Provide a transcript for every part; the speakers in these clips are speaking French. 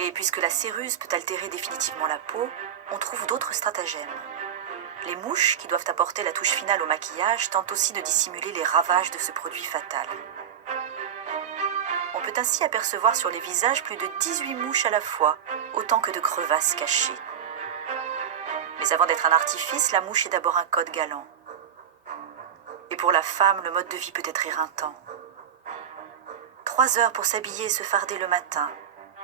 Et puisque la céruse peut altérer définitivement la peau, on trouve d'autres stratagèmes. Les mouches, qui doivent apporter la touche finale au maquillage, tentent aussi de dissimuler les ravages de ce produit fatal. On peut ainsi apercevoir sur les visages plus de 18 mouches à la fois, autant que de crevasses cachées. Mais avant d'être un artifice, la mouche est d'abord un code galant. Et pour la femme, le mode de vie peut être éreintant. 3 heures pour s'habiller et se farder le matin,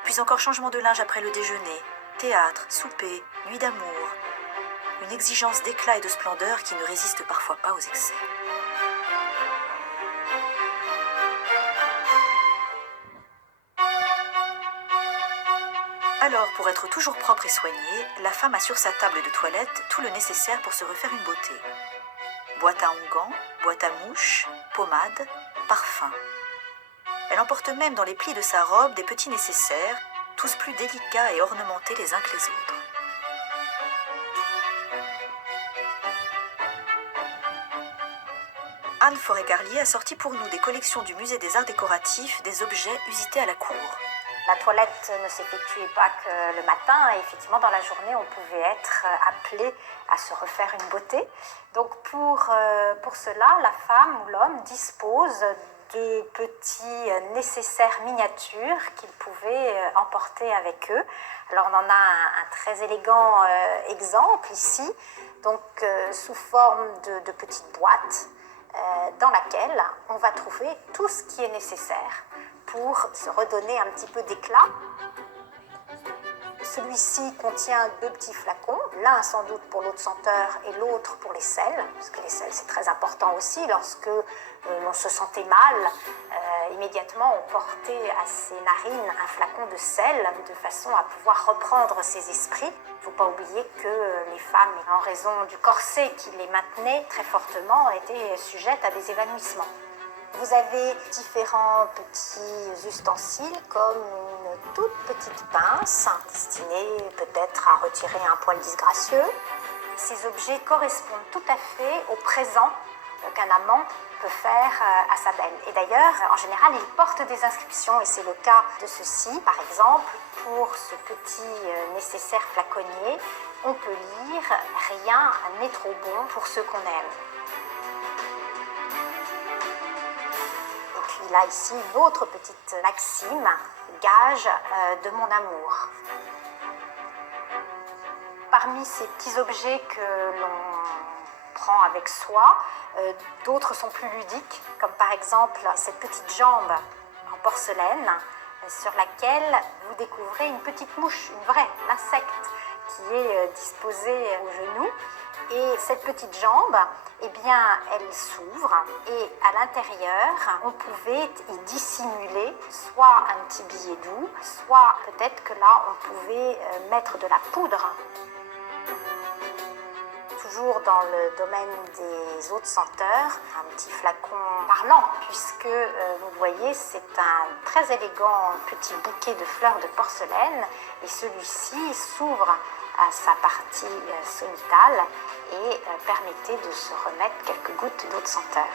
puis encore changement de linge après le déjeuner, théâtre, souper, nuit d'amour. Une exigence d'éclat et de splendeur qui ne résiste parfois pas aux excès. Alors, pour être toujours propre et soignée, la femme a sur sa table de toilette tout le nécessaire pour se refaire une beauté. Boîte à onguents, boîte à mouches, pommade, parfum. Elle emporte même dans les plis de sa robe des petits nécessaires, tous plus délicats et ornementés les uns que les autres. Anne Forêt-Carlier a sorti pour nous des collections du Musée des Arts Décoratifs des objets usités à la cour. La toilette ne s'effectuait pas que le matin et effectivement dans la journée on pouvait être appelé à se refaire une beauté. Donc pour cela, la femme ou l'homme dispose de petits nécessaires miniatures qu'ils pouvaient emporter avec eux. Alors on en a un très élégant exemple ici, donc sous forme de petites boîtes dans laquelle on va trouver tout ce qui est nécessaire pour se redonner un petit peu d'éclat. Celui-ci contient 2 petits flacons, l'un sans doute pour l'eau de senteur et l'autre pour les sels, parce que les sels c'est très important aussi. Lorsque l'on se sentait mal, immédiatement on portait à ses narines un flacon de sel de façon à pouvoir reprendre ses esprits. Il ne faut pas oublier que les femmes, en raison du corset qui les maintenait très fortement, étaient sujettes à des évanouissements. Vous avez différents petits ustensiles comme une toute petite pince destinée peut-être à retirer un poil disgracieux. Ces objets correspondent tout à fait au présent qu'un amant peut faire à sa belle. Et d'ailleurs, en général, ils portent des inscriptions et c'est le cas de ceci. Par exemple, pour ce petit nécessaire flaconnier, on peut lire « Rien n'est trop bon pour ceux qu'on aime ». Il a ici une autre petite maxime, gage de mon amour. Parmi ces petits objets que l'on prend avec soi, d'autres sont plus ludiques, comme par exemple cette petite jambe en porcelaine sur laquelle vous découvrez une petite mouche, une vraie, l'insecte, qui est disposée au genou. Et cette petite jambe, eh bien, elle s'ouvre et à l'intérieur, on pouvait y dissimuler soit un petit billet doux, soit peut-être que là, on pouvait mettre de la poudre. Toujours dans le domaine des eaux de senteur, un petit flacon parlant, puisque vous voyez, c'est un très élégant petit bouquet de fleurs de porcelaine et celui-ci s'ouvre à sa partie sommitale et permettait de se remettre quelques gouttes d'eau de senteur.